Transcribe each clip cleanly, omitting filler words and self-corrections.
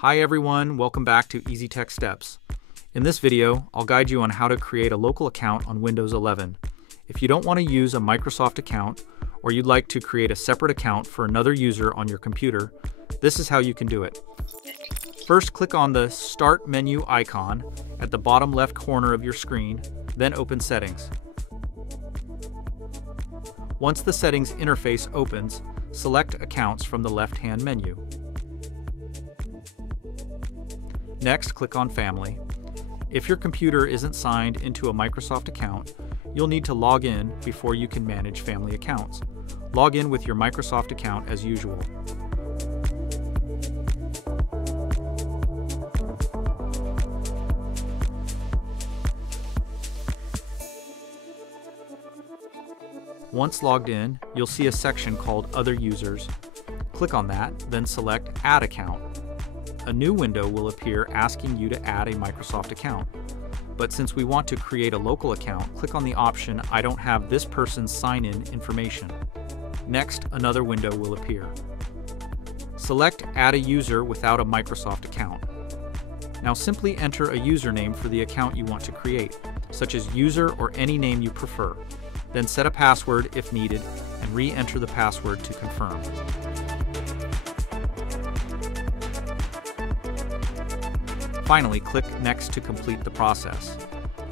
Hi everyone, welcome back to Easy Tech Steps. In this video, I'll guide you on how to create a local account on Windows 11. If you don't want to use a Microsoft account, or you'd like to create a separate account for another user on your computer, this is how you can do it. First, click on the Start menu icon at the bottom left corner of your screen, then open Settings. Once the Settings interface opens, select Accounts from the left-hand menu. Next, click on Family. If your computer isn't signed into a Microsoft account, you'll need to log in before you can manage family accounts. Log in with your Microsoft account as usual. Once logged in, you'll see a section called Other Users. Click on that, then select Add Account. A new window will appear asking you to add a Microsoft account. But since we want to create a local account, click on the option I don't have this person's sign-in information. Next, another window will appear. Select Add a User without a Microsoft account. Now simply enter a username for the account you want to create, such as user or any name you prefer. Then set a password if needed and re-enter the password to confirm. Finally, click Next to complete the process.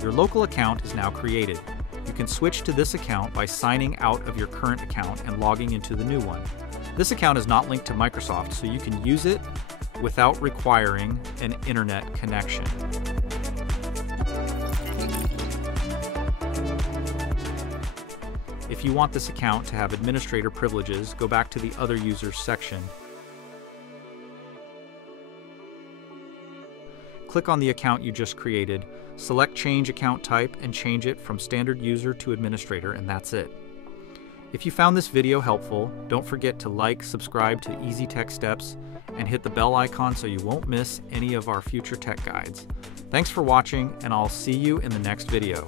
Your local account is now created. You can switch to this account by signing out of your current account and logging into the new one. This account is not linked to Microsoft, so you can use it without requiring an internet connection. If you want this account to have administrator privileges, go back to the Other Users section. Click on the account you just created, select Change Account Type and change it from Standard User to Administrator, and that's it. If you found this video helpful, don't forget to like, subscribe to Easy Tech Steps, and hit the bell icon so you won't miss any of our future tech guides. Thanks for watching, and I'll see you in the next video.